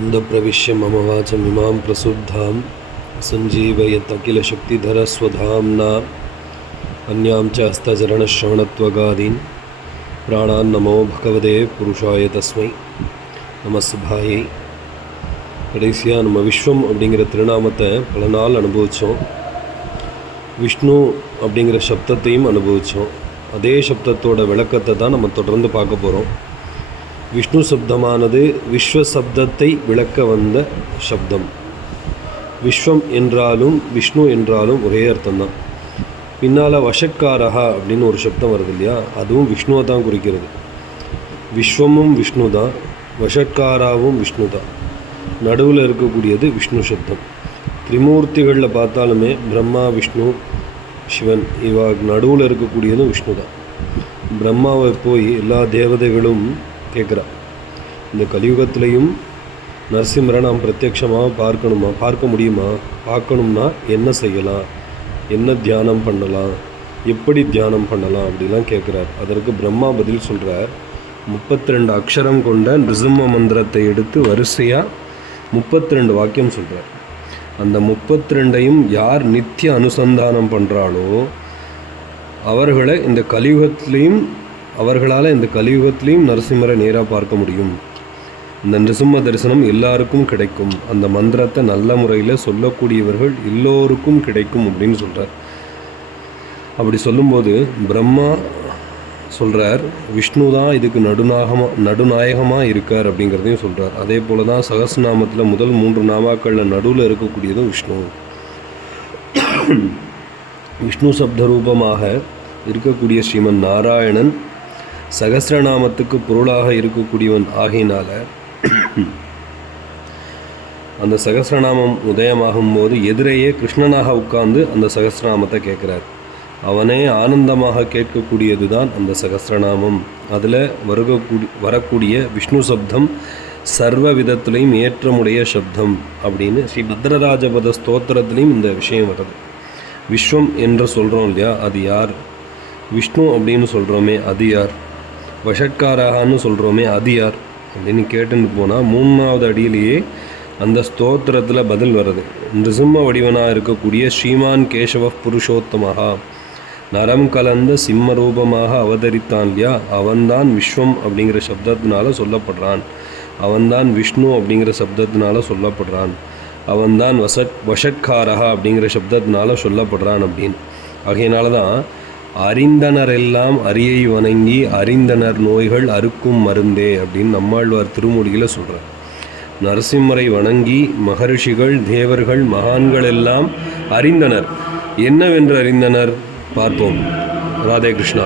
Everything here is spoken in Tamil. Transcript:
अन्धप्रविश्य मम वाचमिमां प्रसुद्धां सञ्जीवयतखिलशक्तिधरस्वधाम्ना अन्यां च हस्तचरणश्रवणत्वगादीन् प्राणान् नमो भगवते புருஷாய தஸ்மை நமஸ்பாயை கடைசியாக நம்ம விஸ்வம் அப்படிங்கிற திருநாமத்தை பல நாள் அனுபவித்தோம் விஷ்ணு அப்படிங்கிற சப்தத்தையும் அனுபவித்தோம் அதே சப்தத்தோட விளக்கத்தை தான் நம்ம தொடர்ந்து பார்க்க போகிறோம் விஷ்ணு சப்தமானது விஸ்வ சப்தத்தை விளக்க வந்த சப்தம். விஸ்வம் என்றாலும் விஷ்ணு என்றாலும் ஒரே அர்த்தம்தான். பின்னால் வஷக்காரகா அப்படின்னு ஒரு சப்தம் வருது இல்லையா? அதுவும் விஷ்ணுவை தான் குறிக்கிறது. விஸ்வமும் விஷ்ணு தான் வஷட்காராவும் விஷ்ணு தான் நடுவில் இருக்கக்கூடியது விஷ்ணு சப்தம். திரிமூர்த்திகளில் பார்த்தாலுமே பிரம்மா விஷ்ணு சிவன் இவா நடுவில் இருக்கக்கூடியதும் விஷ்ணு தான் பிரம்மாவை போய் எல்லா தேவதைகளும் கேட்குறா இந்த கலியுகத்திலையும் நரசிம்மரை நாம் பிரத்யக்ஷமாக பார்க்கணுமா? பார்க்க முடியுமா? பார்க்கணும்னா என்ன செய்யலாம்? என்ன தியானம் பண்ணலாம்? எப்படி தியானம் பண்ணலாம்? அப்படிலாம் கேட்குறார். அதற்கு பிரம்மா பதில் சொல்கிறார் முப்பத்தி ரெண்டு அக்ஷரம் கொண்ட நிருசிம்ம மந்திரத்தை எடுத்து வரிசையாக முப்பத்தி ரெண்டு வாக்கியம் சொல்கிறார் அந்த முப்பத்தி ரெண்டையும் யார் நித்திய அனுசந்தானம் பண்ணுறாளோ அவர்களை இந்த கலியுகத்திலையும் அவர்களால் இந்த கலியுகத்திலையும் நரசிம்மரை நேராக பார்க்க முடியும். இந்த நிருசிம்ம தரிசனம் எல்லாருக்கும் கிடைக்கும். அந்த மந்திரத்தை நல்ல முறையில் சொல்லக்கூடியவர்கள் எல்லோருக்கும் கிடைக்கும் அப்படின்னு சொல்கிறார் அப்படி சொல்லும்போது பிரம்மா சொல்கிறார் விஷ்ணு தான் இதுக்கு நடுநாகமாக நடுநாயகமாக இருக்கார் அப்படிங்கிறதையும் சொல்கிறார் அதே போல் தான் சகசநாமத்தில் முதல் மூன்று நாமாக்களில் நடுவில் இருக்கக்கூடியதும் விஷ்ணு. விஷ்ணு சப்த ரூபமாக இருக்கக்கூடிய ஸ்ரீமன் நாராயணன் சகசிரநாமத்துக்கு பொருளாக இருக்கக்கூடியவன் ஆகினால அந்த சகசிரநாமம் உதயமாகும் போது எதிரேயே கிருஷ்ணனாக உட்கார்ந்து அந்த சகசிரநாமத்தை கேட்குறார். அவனே ஆனந்தமாக கேட்கக்கூடியது தான் அந்த சகசிரநாமம். அதில் வருகக்கூடி வரக்கூடிய விஷ்ணு சப்தம் சர்வ விதத்திலையும் ஏற்றமுடைய சப்தம் அப்படின்னு ஸ்ரீ பத்ரராஜபத ஸ்தோத்திரத்துலேயும் இந்த விஷயம் வருது. விஸ்வம் என்று சொல்கிறோம் இல்லையா? அது யார்? விஷ்ணு அப்படின்னு சொல்கிறோமே அது யார்? வஷட்காராகனு சொல்கிறோமே அது யார்? அப்படின்னு கேட்டுன்னு போனால் மூணாவது அடியிலேயே அந்த ஸ்தோத்திரத்தில் பதில் வருது நிருசிம்ம வடிவனாக இருக்கக்கூடிய ஸ்ரீமான் கேசவ புருஷோத்தமஹா. நரம் கலந்த சிம்ம ரூபமாக அவதரித்தான் இல்லையா அவன்தான் விஸ்வம் அப்படிங்கிற சப்தத்தினால சொல்லப்படுறான். அவன்தான் விஷ்ணு அப்படிங்கிற சப்தத்தினால சொல்லப்படுறான். அவன்தான் வசட் வஷட்காரகா அப்படிங்கிற சப்தத்தினால சொல்லப்படுறான் அப்படின்னு. ஆகையினால தான் அறிந்தனரெல்லாம் அரியை வணங்கி அறிந்தனர் நோய்கள் அறுக்கும் மருந்தே அப்படின்னு நம்மாழ்வார் திருமொழியில் சொல்கிறார் நரசிம்மரை வணங்கி மகரிஷிகள் தேவர்கள் மகான்கள் எல்லாம் அறிந்தனர். என்னவென்று அறிந்தனர்? பார்ப்போம். ராதே கிருஷ்ணா.